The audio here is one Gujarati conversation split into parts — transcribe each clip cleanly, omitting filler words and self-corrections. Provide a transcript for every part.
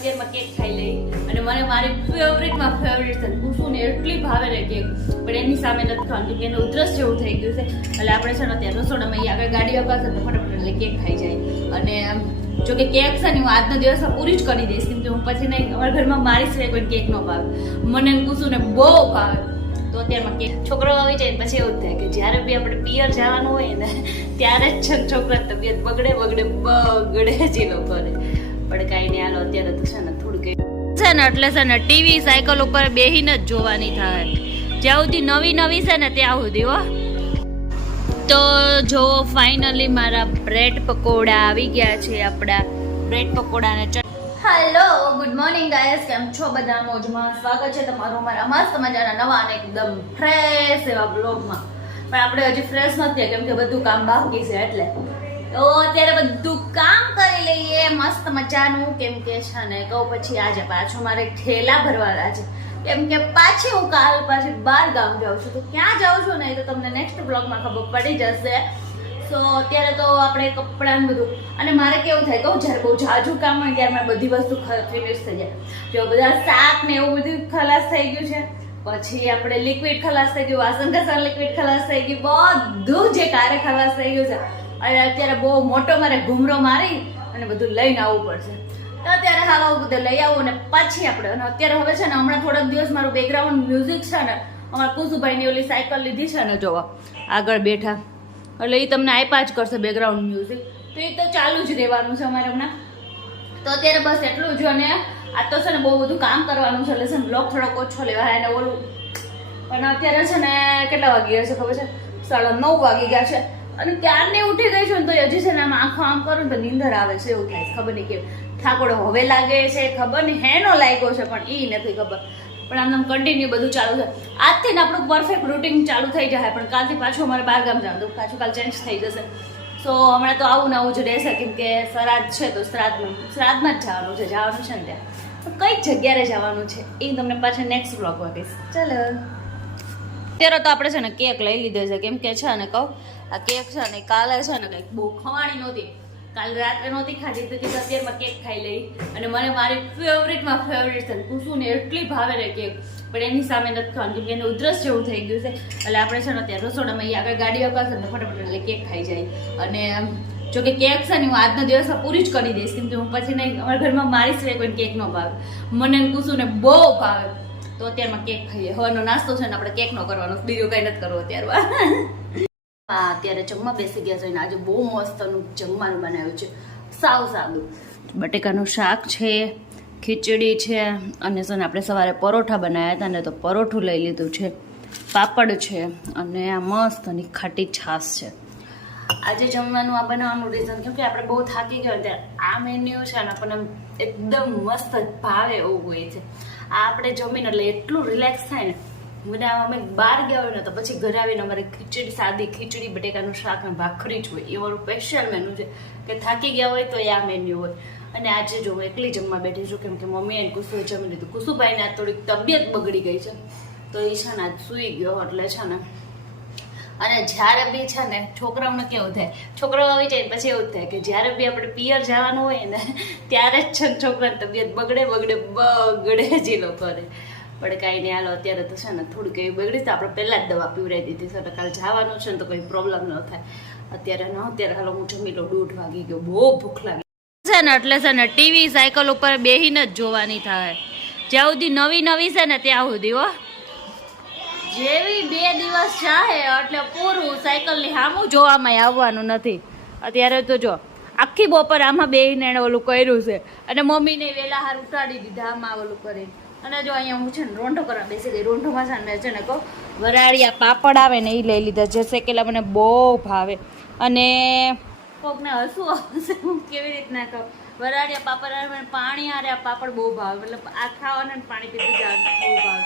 અત્યારમાં કેક ખાઈ લઈ અને મને મારી ફેવરેટમાં ફેવરેટ છે કુસુને એટલી ભાવે ને કેક, પણ એની સામે નથી ખાવાનું કે એને ઉધરસ જેવું થઈ ગયું છે. એટલે આપણે છે ને અત્યારે રસોડામાં આગળ ગાડી અપાશે તો ફટાફટ એટલે કેક ખાઈ જાય. અને જો કે કેક છે ને હું આજનો દિવસમાં પૂરી જ કરી દઈશ, કેમ કે હું પછી નહીં, અમારા ઘરમાં મારી સિવાય કોઈ કેક ન ભાવે, મને કુસુને બહુ ભાવે. તો અત્યારમાં કેક છોકરો આવી જાય પછી એવું થાય કે જ્યારે બી આપણે પિયર જવાનું હોય ને ત્યારે જ છે છોકરા તબિયત બગડે જ એ લોકોને. પણ કાંઈ નહીં, હાલો અત્યારે તો છે ને થોડુંક છે ને એટલે છે ને ટીવી સાયકલ ઉપર બેહીને જ જોવાની થાય, જ્યાં સુધી નવી છે ને ત્યાં સુધી. હો તો જો ફાઇનલી મારા બ્રેડ પકોડા આવી ગયા છે. આપણા બ્રેડ પકોડાને હેલો ગુડ મોર્નિંગ ગાયસ, કેમ છો બધા? મોજમાં સ્વાગત છે તમારું મારા મસ્ત મજાના નવા અને એકદમ ફ્રેશ એવા બ્લોગમાં. પણ આપણે હજી ફ્રેશ નથી કેમ કે બધું કામ બાકી છે, એટલે તો અત્યારે બધું કામ કરી લઈએ મસ્ત મજાનું. કેમ કે છે ને કહું પછી આજે પાછું મારે ઠેલા ભરવાના છે, કેમ કે પાછી હું કાલ પાછી બહાર ગામ જાઉં છું. તો ક્યાં જાઉં છું ને તો તમને નેક્સ્ટ બ્લોગમાં ખબર પડી જશે. તો અત્યારે તો આપણે કપડાં બધું, અને મારે કેવું થાય કહું જ્યારે બહુ જાજુ કામ હોય ત્યારે મારે બધી વસ્તુ ફિનિશ થઈ જાય. જો બધા શાક ને એવું બધું ખલાસ થઈ ગયું છે, પછી આપણે લિક્વિડ ખલાસ થઈ ગયું, વાસણ ઘસણ લિક્વિડ ખલાસ થઈ ગયું, બધું જે કારે ખલાસ થઈ ગયું છે. અને અત્યારે બહુ મોટો મારે ઘૂમરો મારી અને બધું લઈને આવવું પડશે. તો અત્યારે હાલ આવું બધું લઈ આવું અને પછી આપણે, અને અત્યારે હવે છે ને હમણાં થોડાક દિવસ મારું બેકગ્રાઉન્ડ મ્યુઝિક છે ને, અમારા કુસુભાઈની ઓલી સાયકલ લીધી છે ને જોવા આગળ બેઠા, એટલે એ તમને આપ્યા જ કરશે બેકગ્રાઉન્ડ મ્યુઝિક, તો એ તો ચાલુ જ રહેવાનું છે અમારે હમણાં. તો અત્યારે બસ એટલું જ. અને આ તો છે ને બહુ બધું કામ કરવાનું છે, એટલે છે ને બ્લોગ થોડોક ઓછો લેવાય અને ઓલું. અને અત્યારે છે ને કેટલા વાગી ગયા છે ખબર છે? 9:30 વાગી ગયા છે. અને ત્યારને ઉઠી ગઈ છું ને તો હજી છે ને આમ આંખો આમ કરું ને તો નીંદર આવે છે, એવું થાય. ખબર નહીં કેમ ઠાકોડો હવે લાગે છે, ખબર નહીં હેનો લાગ્યો છે પણ એ નથી ખબર. પણ આમ કન્ટિન્યુ બધું ચાલુ છે. આજથી ને આપણું પરફેક્ટ રૂટીન ચાલુ થઈ જાય, પણ કાલથી પાછું અમારે બહાર ગામ જવાનું, તો પાછું કાલ ચેન્જ થઈ જશે. સો હમણાં તો આવું ને આવું જ રહેશે, કેમ કે શ્રાદ્ધ છે તો શ્રાદ્ધમાં જ જવાનું છે ને ત્યાં. તો કઈ જગ્યાએ જવાનું છે એ તમને પાછળ નેક્સ્ટ બ્લોગમાં કહીશ. ચાલો અત્યારે તો આપણે છે ને કેક લઈ લીધો છે, કેમ કે છે ને કહું આ કેક છે ને કાલે છે ને કંઈક બહુ ખવાણી નહોતી, કાલ રાત્રે નહોતી ખાધી, તો અત્યારમાં કેક ખાઈ લઈ. અને મને મારી ફેવરેટમાં ફેવરેટ છે કુસુને એટલી ભાવે ને કેક, પણ એની સામે નથી ખાવાનું કેમ કે એને ઉધરસ જેવું થઈ ગયું છે. એટલે આપણે છે ને અત્યારે રસોડામાં આગળ ગાડી અપાશે ને ફટાફટ એટલે કેક ખાઈ જાય. અને જો કે કેક છે ને હું આજનો દિવસમાં પૂરી જ કરી દઈશ, કેમ કે હું પછી નહીં, અમારા ઘરમાં મારી સિવાય કોઈ કેક ન ભાવે, મને કુસુને બહુ ભાવે. તો અત્યારમાં કેક ખાઈએ. હવાનો નાસ્તો છે ને આપણે કેક નો કરવાનો, બીજું કઈ નથી કરવું અત્યારમાં. હા અત્યારે જમવા બેસી ગયા છે ને આજે બહુ મસ્તનું જમવાનું બનાવ્યું છે, સાવ સાદું. બટેકાનું શાક છે, ખીચડી છે, અને છે ને આપણે સવારે પરોઠા બનાવ્યા હતા ને તો પરોઠું લઈ લીધું છે, પાપડ છે, અને આ મસ્ત અને ખાટી છાશ છે. આજે જમવાનું આ બનાવવાનું રીઝન કેમ કે આપણે બહુ થાકી ગયા ત્યારે આ મેન્યુ છે ને આપણને એકદમ મસ્ત ભાવે એવું હોય છે. આ આપણે જમીને એટલે એટલું રિલેક્સ થાય ને. મને અમે બહાર ગયા હોય ને તો પછી ઘરે આવીને અમારે ખીચડી, સાદી ખીચડી, બટેકાનું શાક ને ભાખરી જ હોય, એ મારું સ્પેશિયલ મેનુ છે કે થાકી ગયા હોય તો એ આ મેન્યુ હોય. અને આજે જો હું એકલી જમવા બેઠી છું, કેમ કે મમ્મી અને કુસુએ જમી લીધું. કુસુભાઈને આ થોડીક તબિયત બગડી ગઈ છે, તો એ છે ને આજ સૂઈ ગયો, એટલે છે ને. અને જ્યારે બી છે ને છોકરાઓને કેવું થાય, છોકરાઓ આવી જાય પછી એવું થાય કે જ્યારે બી આપણે પિયર જવાનું હોય ને ત્યારે જ છે ને છોકરાની તબિયત બગડે જ એ લોકોને. પણ કાંઈ નહીં, હાલો અત્યારે તો છે ને થોડીક એવી બગડી તો આપણે પહેલાં જ દવા પીવડાવી દીધી છે, તો કાલે જવાનું છે ને તો કોઈ પ્રોબ્લેમ ન થાય. અત્યારે હાલો હું જમી લઉં, 2:30 વાગી ગયો, બહુ ભૂખ લાગી છે ને. એટલે છે ને ટીવી સાયકલ ઉપર બેહીને જ જોવાની થાય, જ્યાં સુધી નવી છે ને ત્યાં સુધી. હો જેવી 2 દિવસ જાય એટલે પૂરું સાયકલની સામું જોવામાં આવવાનું નથી. અત્યારે તો જો આખી બપોર આમાં બેહીને એને ઓલું કર્યું છે, અને મમ્મીને વહેલા હાર ઉઠાડી દીધા આમાં ઓલું કરીને. અને જો અહીંયા હું છે ને રોંઢો કરવા બેસી ગઈ. રોંઢોમાં છે ને કહું વરાળિયા પાપડ આવે ને એ લઈ લીધા, જે શેકેલા મને બહુ ભાવે. અને કોકને હસવું આવશે હું કેવી રીતના કહું, વરાળિયા પાપડ આવે, પાણી આરે આ પાપડ બહુ ભાવે, મતલબ આ ખાવાના પાણી પીતું જવાનું બહુ ભાવે.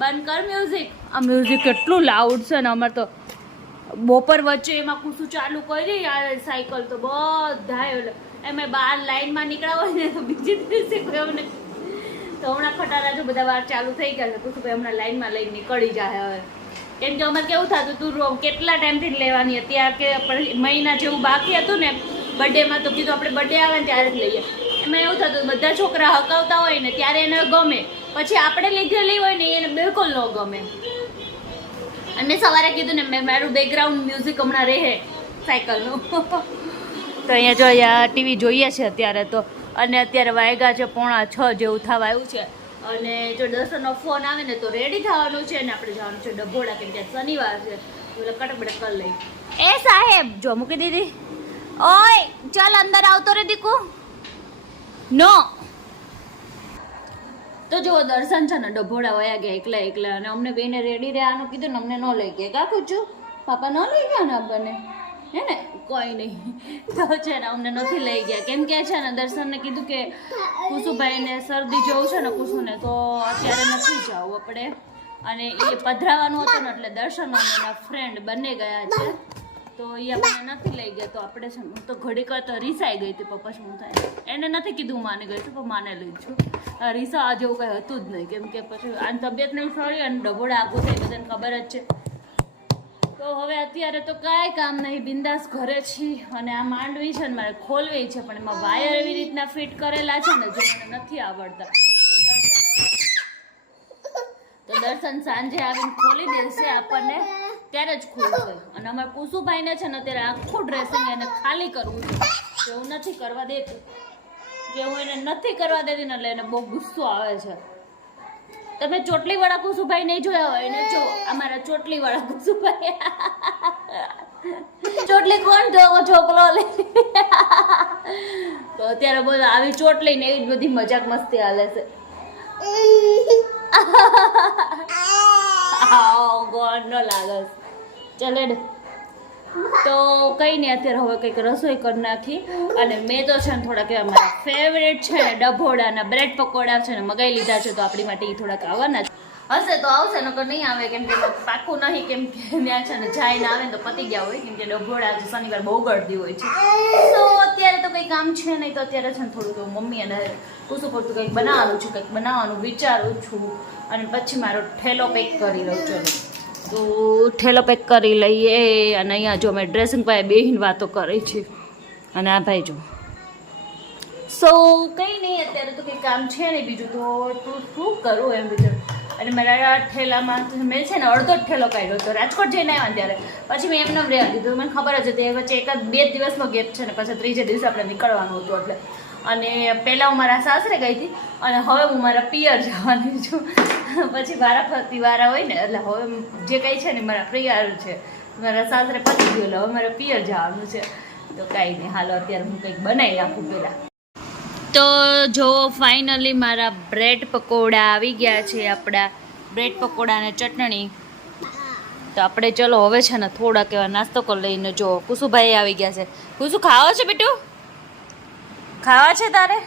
બંધ કર મ્યુઝિક. આ મ્યુઝિક કેટલું લાઉડ છે ને. અમારે તો બપોર વચ્ચે એમાં કુસું ચાલુ કરી આ સાયકલ તો બધા એમાં બહાર લાઈનમાં નીકળ્યા હોય ને તો બીજી દિવસે કોઈ અમને તો હમણાં ખટારા જો બધા વાર ચાલુ થઈ ગયા છે. કુસુભાઈ હમણાં લાઈનમાં લઈને નીકળી જાય હવે, કેમ કે અમારે કેવું થતું તું કેટલા ટાઈમથી લેવાની હતી આ, કે મહિના જેવું બાકી હતું ને બર્થડેમાં, તો કીધું આપણે બર્થડે આવે ને ત્યારે જ લઈએ. એમાં એવું થતું બધા છોકરા હકાવતા હોય ને ત્યારે એને ગમે, પછી આપણે લીધેલી હોય ને એને બિલકુલ ન ગમે. અને મેં સવારે કીધું ને મેં મારું બેકગ્રાઉન્ડ મ્યુઝિક હમણાં રહે સાયકલનું. તો અહીંયા જો અહીંયા ટીવી જોઈએ છે અત્યારે તો, અને અત્યારે વાગ્યા છે 5:45 જેવું થવા આવ્યું છે. અને જો દર્શનનો ફોન આવે ને તો રેડી થવાનું છે, ને આપણે જવાનું છે ડભોડા, કેમ કે શનિવાર છે એટલે કટકબડક કરી લઈ. એ સાહેબ જો મૂકી દીધી. ઓય ચાલ અંદર આવતો રે દીકુ. નો તો જો દર્શન છે ને ડભોડા વયા ગયા એકલા એકલા, અને અમને બેને રેડી રહેવાનું કીધું ને અમને ન લઈ ગયા. કાકુ છું પાપા ન લઈ ગયા ને આપણને, હે ને? કોઈ નહીં. તો છે ને અમને નથી લઈ ગયા, કેમ કે છે ને દર્શનને કીધું કે કુસુભાઈને શરદી જેવું છે ને કુસુને, તો અત્યારે નથી જવું આપણે. અને એ પધરાવાનું હતું ને એટલે દર્શન અને એના ફ્રેન્ડ બંને ગયા છે, તો એ આપણને નથી લઈ ગયા. તો આપણે છે હું તો ઘડીક તો રીસાઈ ગઈ હતી. પપ્પા શું થાય, એને નથી કીધું માને ગઈ છું, પણ માને લઈ છું. રીસા આ જેવું કંઈ હતું જ નહીં, કેમ કે પછી આની તબિયત નહીં સારી અને ડભોડા આખું થાય બધાને ખબર જ છે. તો હવે અત્યારે તો કાંઈ કામ નહીં, બિંદાસ ઘરે છીએ. અને આ માંડવી છે ને મારે ખોલવી છે, પણ એમાં વાયર એવી રીતના ફિટ કરેલા છે ને જે મને નથી આવડતા. તો દર્શન સાંજે આવીને ખોલી દેશે આપણને, ત્યારે જ ખુલશે. અને અમારે કુસુભાઈને છે ને અત્યારે આખું ડ્રેસિંગ એને ખાલી કરવું છે, હું નથી કરવા દેતી. કે હું એને નથી કરવા દેતી ને એટલે એને બહુ ગુસ્સો આવે છે. તમે ચોટલી વાળા કુસુભાઈ નહીં જોયા હોય ને, જો અમારા ચોટલી વાળા કુસુભાઈ. ચોટલી કોણ જોવો છોકરો લે. તો અત્યારે બોલો આવી ચોટલી ને એવી બધી મજાક મસ્તી હાલે છે. ગોળ ન લાગે. ચાલે તો કઈ નહીં, અત્યારે હવે કંઈક રસોઈ કરી નાખી. અને મેં તો છે ને થોડાક એવા મારા ફેવરેટ છે ને ડભોડાના બ્રેડ પકોડા છે ને મગાઈ લીધા છે, તો આપણી માટે એ થોડાક આવવાના હશે તો આવશે, નકર નહીં આવે, કેમ કે પાકું નહીં, કેમ કે ત્યાં છે ને જઈને આવે ને તો પતી ગયા હોય, કેમ કે ડભોડા શનિવાર બહુ ગળદી હોય છે. તો અત્યારે તો કંઈ કામ છે નહીં, તો અત્યારે છે ને થોડું મમ્મી અને કુસુ પડતું કંઈક બનાવવાનું છું, કંઈક બનાવવાનું વિચારું છું. અને પછી મારો ઠેલો પેક કરી લઉં. ચલો તો ઠેલો પેક કરી લઈએ. અને અહીંયા જો મેં ડ્રેસિંગ પાસે બેહીને વાતો કરી છે. અને આ ભાઈ જો સો કંઈ નહીં, અત્યારે તો કંઈ કામ છે નહીં બીજું, તો શું કરું એમ વિચાર. અને મારા ઠેલામાં મેં છે ને અડધો જ ઠેલો કાઢ્યો હતો રાજકોટ જઈને આવ્યા ત્યારે. પછી મેં એમને રહેવા દીધું, મને ખબર જ હતી વચ્ચે 1-2 દિવસનો ગેપ છે ને પછી ત્રીજે દિવસે આપણે નીકળવાનું હતું એટલે. અને પહેલાં હું મારા સાસરે ગઈ હતી, અને હવે હું મારા પિયર જવાની છું. પછી વારાફરતી વારા હોય ને, એટલે હવે જે કંઈ છે ને મારા પિયર છે, મારા સાસરે પતી ગયું એટલે હવે મારા પિયર જવાનું છે. તો કાંઈ નહીં, હાલો અત્યારે હું કંઈક બનાવી નાખું પહેલાં. તો જો ફાઇનલી મારા બ્રેડ પકોડા આવી ગયા છે, આપણા બ્રેડ પકોડા અને ચટણી. તો આપણે ચલો હવે છે ને થોડાક એવા નાસ્તો કરી લઈને. જો કુસુભાઈ આવી ગયા છે. કુસુ ખાવા છે બેટું? ખાવા છે તારે?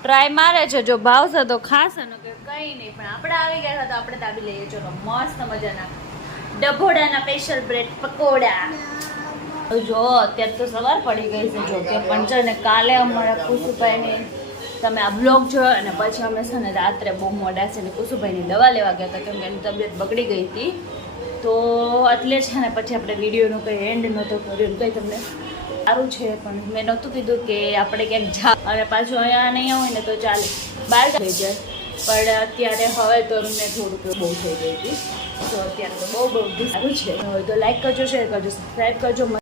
ટ્રાય મારે છે, જો ભાવશે તો ખાશે, ને કંઈ નહીં. પણ આપણે આવી ગયા હતા તો આપણે દાબી લઈએ. ચલો મસ્ત મજાના ડભોડાના સ્પેશિયલ બ્રેડ પકોડા. જો અત્યારે તો સવાર પડી ગઈ છે, જો કે પણ છે ને કાલે અમારા કુસુભાઈને તમે આ બ્લોગ જોયો, અને પછી અમે છે ને રાત્રે બહુ મોડા છે ને કુસુભાઈની દવા લેવા ગયા હતા, કેમ કે એની તબિયત બગડી ગઈ હતી. તો એટલે છે ને પછી આપણે વિડીયોનું કંઈ એન્ડ નહોતો કર્યો. કંઈ તમને સારું છે, પણ મેં નહોતું કીધું કે આપણે ક્યાંક જા, અને પાછું અહીંયા નહીં હોય ને તો ચાલે, બહાર થઈ જાય. પણ અત્યારે હવે તો એમને થોડુંક બહુ થઈ ગઈ હતી, તો અત્યારે તો બહુ સારું છે. હવે તો લાઈક કરજો, શેર કરજો, સબસ્ક્રાઈબ કરજો.